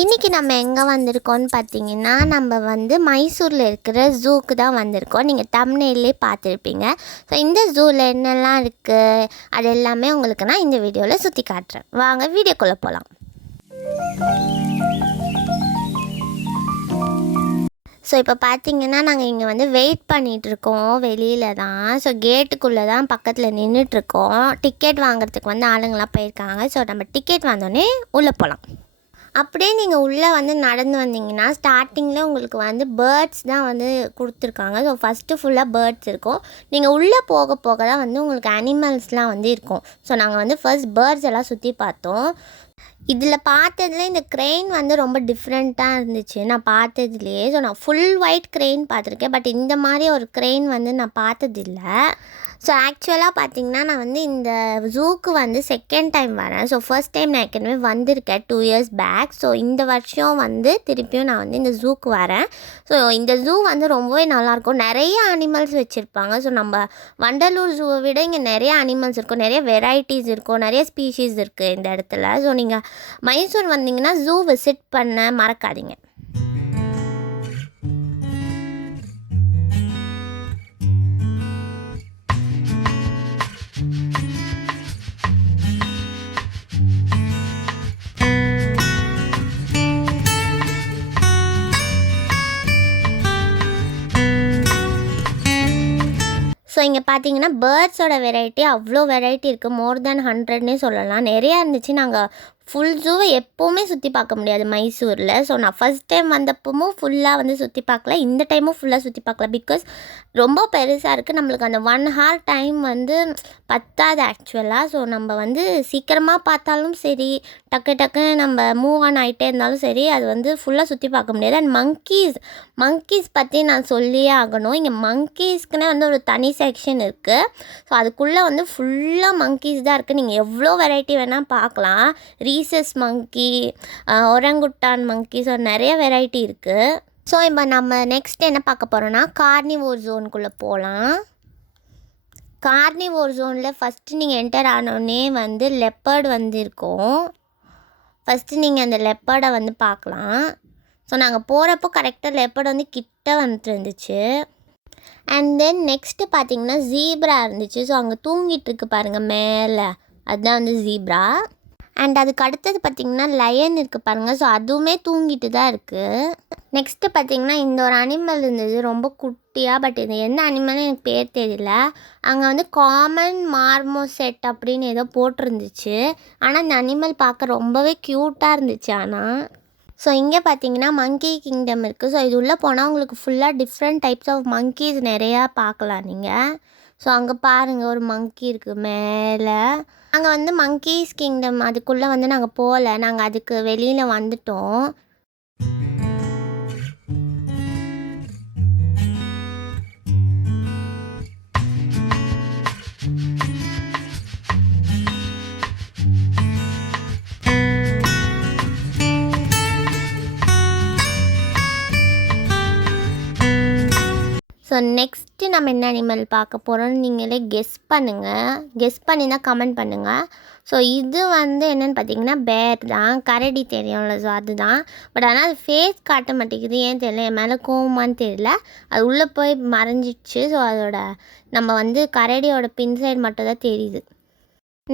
இன்றைக்கி நம்ம எங்கே வந்திருக்கோம்னு பார்த்தீங்கன்னா நம்ம வந்து மைசூரில் இருக்கிற ஜூக்கு தான் வந்திருக்கோம். நீங்கள் தம்ப்நெயிலே பார்த்துருப்பீங்க. ஸோ இந்த ஜூவில் என்னெல்லாம் இருக்குது அது எல்லாமே உங்களுக்கு நான் இந்த வீடியோவில் சுற்றி காட்டுறேன். வாங்க வீடியோக்குள்ளே போகலாம். ஸோ இப்போ பார்த்தீங்கன்னா நாங்கள் இங்கே வந்து வெயிட் பண்ணிகிட்ருக்கோம். வெளியில் தான். ஸோ கேட்டுக்குள்ளே தான் பக்கத்தில் நின்றுட்டுருக்கோம். டிக்கெட் வாங்குறதுக்கு வந்து ஆளுங்களாம் போயிருக்காங்க. ஸோ நம்ம டிக்கெட் வந்தோடனே உள்ளே போகலாம். அப்படியே நீங்கள் உள்ளே வந்து நடந்து வந்தீங்கன்னா ஸ்டார்டிங்கில் உங்களுக்கு வந்து பேர்ட்ஸ் தான் வந்து கொடுத்துருக்காங்க. ஸோ ஃபஸ்ட்டு ஃபுல்லாக பேர்ட்ஸ் இருக்கும். நீங்கள் உள்ளே போக போக தான் வந்து உங்களுக்கு அனிமல்ஸ்லாம் வந்து இருக்கும். ஸோ நாங்கள் வந்து ஃபர்ஸ்ட் பேர்ட்ஸ் எல்லாம் சுற்றி பார்த்தோம். இதில் பார்த்ததுல இந்த க்ரெயின் வந்து ரொம்ப டிஃப்ரெண்ட்டாக இருந்துச்சு நான் பார்த்ததுலேயே. ஸோ நான் ஃபுல் ஒயிட் க்ரெயின் பார்த்துருக்கேன். பட் இந்த மாதிரி ஒரு க்ரெயின் வந்து நான் பார்த்ததில்லை. ஸோ ஆக்சுவலாக பார்த்திங்கன்னா நான் வந்து இந்த ஜூக்கு வந்து செகண்ட் டைம் வரேன். ஸோ ஃபர்ஸ்ட் டைம் நான் ஏற்கனவே வந்திருக்கேன் 2 years பேக். ஸோ இந்த வருஷம் வந்து திருப்பியும் நான் வந்து இந்த ஜூக்கு வரேன். ஸோ இந்த ஜூ வந்து ரொம்பவே நல்லாயிருக்கும். நிறைய அனிமல்ஸ் வச்சுருப்பாங்க. ஸோ நம்ம வண்டலூர் ஜூவை விட இங்கே நிறைய அனிமல்ஸ் இருக்கும், நிறைய வெரைட்டிஸ் இருக்கும், நிறைய ஸ்பீஷீஸ் இருக்குது இந்த இடத்துல. ஸோ நீங்கள் மைசூர் வந்தீங்கன்னா ஜூ விசிட் பண்ண மறக்காதீங்க. ஸோ இங்கே பார்த்தீங்கன்னா பேர்ட்ஸோட வெரைட்டி அவ்வளோ வெரைட்டி இருக்குது. மோர் தேன் 100ன்னே சொல்லலாம். நிறையா இருந்துச்சு. நாங்கள் ஃபுல் ஜூவை எப்போவுமே சுற்றி பார்க்க முடியாது மைசூரில். ஸோ நான் ஃபஸ்ட் டைம் வந்தப்பவும் ஃபுல்லாக வந்து சுற்றி பார்க்கல, இந்த டைமும் ஃபுல்லாக சுற்றி பார்க்கல. பிகாஸ் ரொம்ப பெருசாக இருக்குது. நம்மளுக்கு அந்த 1 hour டைம் வந்து பத்தாது ஆக்சுவலாக. ஸோ நம்ம வந்து சீக்கிரமாக பார்த்தாலும் சரி, டக்கு டக்குன்னு நம்ம மூவ் ஆன் ஆகிட்டே இருந்தாலும் சரி, அது வந்து ஃபுல்லாக சுற்றி பார்க்க முடியாது. அண்ட் மங்கீஸ் பற்றி நான் சொல்லியே ஆகணும். இங்கே மங்கீஸ்க்குன்னே வந்து ஒரு தனி செக்ஷன் இருக்குது. ஸோ அதுக்குள்ளே வந்து ஃபுல்லாக மங்கீஸ் தான் இருக்குது. நீங்கள் எவ்வளோ வெரைட்டி வேணால் பார்க்கலாம். ரீசஸ் மங்கி, ஒரங்குட்டான் மங்கி, ஸோ நிறைய வெரைட்டி இருக்குது. ஸோ இப்போ நம்ம நெக்ஸ்ட் என்ன பார்க்க போகிறோன்னா கார்னிவோர் ஜோனுக்குள்ளே போகலாம். கார்னிவோர் ஜோனில் ஃபஸ்ட்டு நீங்கள் என்டர் ஆனோடனே வந்து லெப்பர்டு வந்து இருக்கும். ஃபஸ்ட்டு நீங்கள் அந்த லெப்பர்டை வந்து பார்க்கலாம். ஸோ நாங்கள் போகிறப்போ கரெக்டாக லெப்பர்டு வந்து கிட்ட வந்துட்டு இருந்துச்சு. அண்ட் தென் நெக்ஸ்ட்டு பார்த்தீங்கன்னா ஜீப்ரா இருந்துச்சு. ஸோ அங்கே தூங்கிட்டுருக்கு பாருங்கள் மேலே, அதுதான் வந்து ஜீப்ரா. அண்ட் அதுக்கு அடுத்தது பார்த்திங்கன்னா லயன் இருக்குது பாருங்கள். ஸோ அதுவுமே தூங்கிட்டு தான் இருக்குது. நெக்ஸ்ட்டு பார்த்திங்கன்னா இந்த ஒரு அனிமல் இருந்தது ரொம்ப குட்டியாக. பட் இது எந்த அனிமல்னு எனக்கு பேர் தெரியல. அங்கே வந்து காமன் மார்மோசெட் அப்படின்னு ஏதோ போட்டிருந்துச்சு. ஆனால் இந்த அனிமல் பார்க்க ரொம்பவே க்யூட்டாக இருந்துச்சு. ஆனால் ஸோ இங்கே பார்த்தீங்கன்னா மங்கி கிங்டம் இருக்குது. ஸோ இது உள்ளே போனால் உங்களுக்கு ஃபுல்லாக டிஃப்ரெண்ட் டைப்ஸ் ஆஃப் மங்கீஸ் நிறையா பார்க்கலாம் நீங்கள். ஸோ அங்கே பாருங்கள் ஒரு மங்கி இருக்குது மேலே. அங்கே வந்து மங்கீஸ் கிங்டம் அதுக்குள்ளே வந்து நாங்கள் போகல, நாங்கள் அதுக்கு வெளியில் வந்துட்டோம். ஸோ நெக்ஸ்ட்டு நம்ம என்ன அனிமல் பார்க்க போகிறோம்னு நீங்களே கெஸ் பண்ணுங்கள். கெஸ் பண்ணி தான் கமெண்ட் பண்ணுங்கள். ஸோ இது வந்து என்னென்னு பார்த்தீங்கன்னா பேர் தான். கரடி தெரியும்ல, ஸோ அதுதான். பட் ஆனால் அது ஃபேஸ் காட்ட மாட்டேங்குது, ஏன் தெரியல. என் மேலே கோவமான்னு தெரியல, அது உள்ளே போய் மறைஞ்சிடுச்சு. ஸோ அதோட நம்ம வந்து கரடியோட பின் சைடு மட்டும் தான் தெரியுது.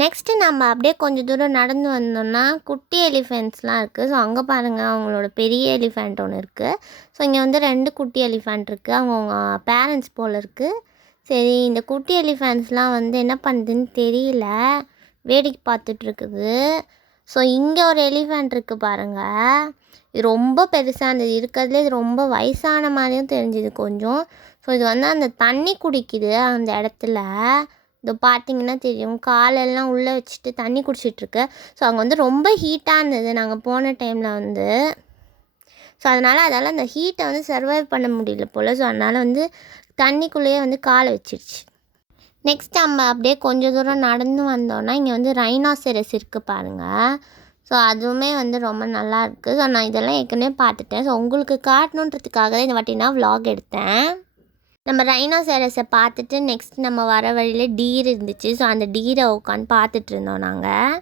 நெக்ஸ்ட்டு நம்ம அப்படியே கொஞ்சம் தூரம் நடந்து வந்தோம்னா குட்டி எலிஃபெண்ட்ஸ்லாம் இருக்குது. ஸோ அங்கே பாருங்கள் அவங்களோட பெரிய எலிஃபெண்ட் ஒன்று இருக்குது. ஸோ இங்கே வந்து 2 குட்டி எலிஃபெண்ட் இருக்குது. அவங்க பேரண்ட்ஸ் போல் இருக்குது. சரி, இந்த குட்டி எலிஃபெண்ட்ஸ்லாம் வந்து என்ன பண்ணுதுன்னு தெரியல, வேடிக்கை பார்த்துட்ருக்குது. ஸோ இங்கே ஒரு எலிஃபெண்ட் இருக்குது பாருங்கள். இது ரொம்ப பெருசாக இருந்தது. இருக்கிறதுலே இது ரொம்ப வயசான மாதிரியும் தெரிஞ்சுது கொஞ்சம். ஸோ இது வந்து அந்த தண்ணி குடிக்குது அந்த இடத்துல. இது பார்த்திங்கன்னா தெரியும், காலெல்லாம் உள்ளே வச்சுட்டு தண்ணி குடிச்சிட்ருக்கு. ஸோ அங்கே வந்து ரொம்ப ஹீட்டாக இருந்தது நாங்கள் போன டைமில் வந்து. ஸோ அதனால் அந்த ஹீட்டை வந்து சர்வைவ் பண்ண முடியல போல். ஸோ அதனால் வந்து தண்ணிக்குள்ளேயே வந்து காலை வச்சிருச்சு. நெக்ஸ்ட் நம்ம அப்படியே கொஞ்சம் தூரம் நடந்து வந்தோன்னா இங்கே வந்து ரைனாசரஸ் இருக்குது பாருங்கள். ஸோ அதுவுமே வந்து ரொம்ப நல்லா இருக்குது. ஸோ நான் இதெல்லாம் ஏற்கனவே பார்த்துட்டேன். ஸோ உங்களுக்கு காட்டணுன்றதுக்காக தான் இந்த வாட்டி நான் vlog எடுத்தேன். நம்ம ரைனோசரஸை பார்த்துட்டு நெக்ஸ்ட் நம்ம வர வழியில் டீர் இருந்துச்சு. ஸோ அந்த டீரை உட்காந்து பார்த்துட்டு இருந்தோம் நாங்கள்.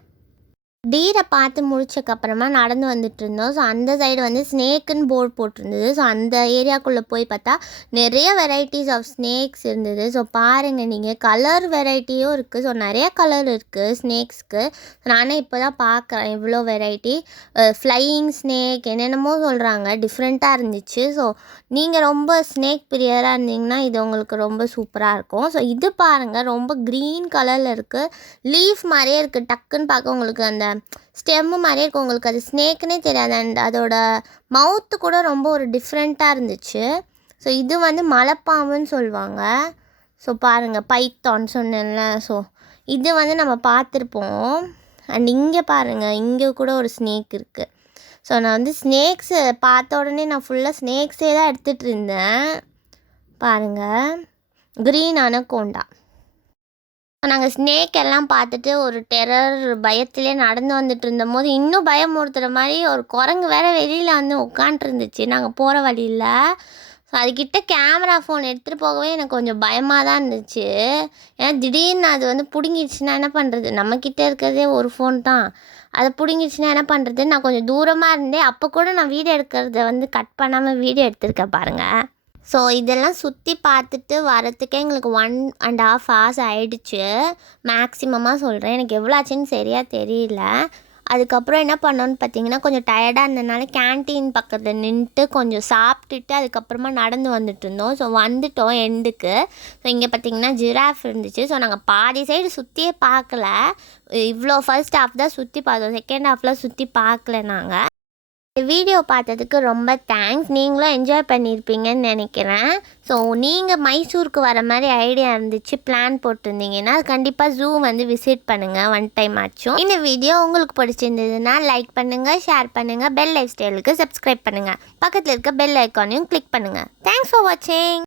டீரை பார்த்து முடிச்சக்கப்புறமா நடந்து வந்துட்டு இருந்தோம். ஸோ அந்த சைடு வந்து ஸ்னேக்குன்னு போர்டு போட்டிருந்தது. ஸோ அந்த ஏரியாக்குள்ளே போய் பார்த்தா நிறைய வெரைட்டிஸ் ஆஃப் ஸ்னேக்ஸ் இருந்தது. ஸோ பாருங்கள் நீங்கள், கலர் வெரைட்டியும் இருக்குது. ஸோ நிறைய கலர் இருக்குது ஸ்னேக்ஸ்க்கு. நானே இப்போ தான் பார்க்குறேன் இவ்வளோ வெரைட்டி. ஃப்ளையிங் ஸ்னேக் என்னென்னமோ சொல்கிறாங்க, டிஃப்ரெண்ட்டாக இருந்துச்சு. ஸோ நீங்கள் ரொம்ப ஸ்னேக் பிரியராக இருந்தீங்கன்னா இது உங்களுக்கு ரொம்ப சூப்பராக இருக்கும். ஸோ இது பாருங்கள், ரொம்ப க்ரீன் கலரில் இருக்குது. லீஃப் மாதிரியே இருக்குது. டக்குன்னு பார்க்க உங்களுக்கு அந்த ஸ்டெம்மு மாதிரியே இருக்கும். உங்களுக்கு அது ஸ்னேக்குன்னே தெரியாது. அண்ட் அதோட மவுத்து கூட ரொம்ப ஒரு டிஃப்ரெண்ட்டாக இருந்துச்சு. ஸோ இது வந்து மலைப்பாம்புன்னு சொல்லுவாங்க. ஸோ பாருங்கள், பைத்தான் சொன்னேன்ல. ஸோ இது வந்து நம்ம பார்த்துருப்போம். அண்ட் இங்கே பாருங்கள், இங்கே கூட ஒரு ஸ்னேக் இருக்குது. ஸோ நான் வந்து ஸ்னேக்ஸு பார்த்த உடனே நான் ஃபுல்லாக ஸ்னேக்ஸே தான் எடுத்துகிட்டு இருந்தேன். பாருங்கள், க்ரீன் அனகோண்டா. நாங்கள் ஸ்னேக் எல்லாம் பார்த்துட்டு ஒரு டெரர் பயத்திலே நடந்து வந்துட்டு இருந்தபோது இன்னும் பயமுறுத்துகிற மாதிரி ஒரு குரங்கு வேறு வெளியில் வந்து உட்காண்ட்ருந்துச்சு நாங்கள் போகிற வழியில். ஸோ அதுக்கிட்ட கேமரா ஃபோன் எடுத்துகிட்டு போகவே எனக்கு கொஞ்சம் பயமாக தான் இருந்துச்சு. ஏன்னா திடீர்னு அது வந்து பிடுங்கிடுச்சுன்னா என்ன பண்ணுறது? நம்மக்கிட்ட இருக்கிறதே ஒரு ஃபோன் தான். அதை பிடுங்கிடுச்சுன்னா என்ன பண்ணுறது? நான் கொஞ்சம் தூரமாக இருந்தேன். அப்போ கூட நான் வீடியோ எடுக்கிறத வந்து கட் பண்ணாமல் வீடியோ எடுத்திருக்கேன் பாருங்கள். ஸோ இதெல்லாம் சுற்றி பார்த்துட்டு வரத்துக்கே எங்களுக்கு 1.5 hours ஆகிடுச்சு மேக்ஸிமமாக சொல்கிறேன். எனக்கு எவ்வளோ ஆச்சுன்னு சரியாக தெரியல. அதுக்கப்புறம் என்ன பண்ணோன்னு பார்த்தீங்கன்னா, கொஞ்சம் டயர்டாக இருந்ததுனால கேன்டீன் பக்கத்தில் நின்றுட்டு கொஞ்சம் சாப்பிட்டுட்டு அதுக்கப்புறமா நடந்து வந்துட்டு இருந்தோம். ஸோ வந்துட்டோம் எண்டுக்கு. ஸோ இங்கே பார்த்தீங்கன்னா ஜிராஃப் இருந்துச்சு. ஸோ நாங்கள் பாதி சைடு சுற்றியே பார்க்கல. இவ்வளோ ஃபர்ஸ்ட் ஹாஃப் தான் சுற்றி பார்த்தோம். செகண்ட் ஹாஃப்லாம் சுற்றி பார்க்கல நாங்கள். வீடியோ பார்த்ததுக்கு ரொம்ப தேங்க்ஸ். நீங்களும் என்ஜாய் பண்ணியிருப்பீங்கன்னு நினைக்கிறேன். ஸோ நீங்கள் மைசூருக்கு வர மாதிரி ஐடியா இருந்துச்சு, பிளான் போட்டிருந்தீங்கன்னா கண்டிப்பாக ஜூ வந்து விசிட் பண்ணுங்கள் ஒன் டைம் ஆச்சும். இந்த வீடியோ உங்களுக்கு பிடிச்சிருந்ததுன்னா லைக் பண்ணுங்கள், ஷேர் பண்ணுங்கள், பெல் லைஃப் ஸ்டைலுக்கு சப்ஸ்கிரைப் பண்ணுங்கள், பக்கத்தில் இருக்க பெல் ஐக்கானையும் கிளிக் பண்ணுங்கள். தேங்க்ஸ் ஃபார் வாட்சிங்.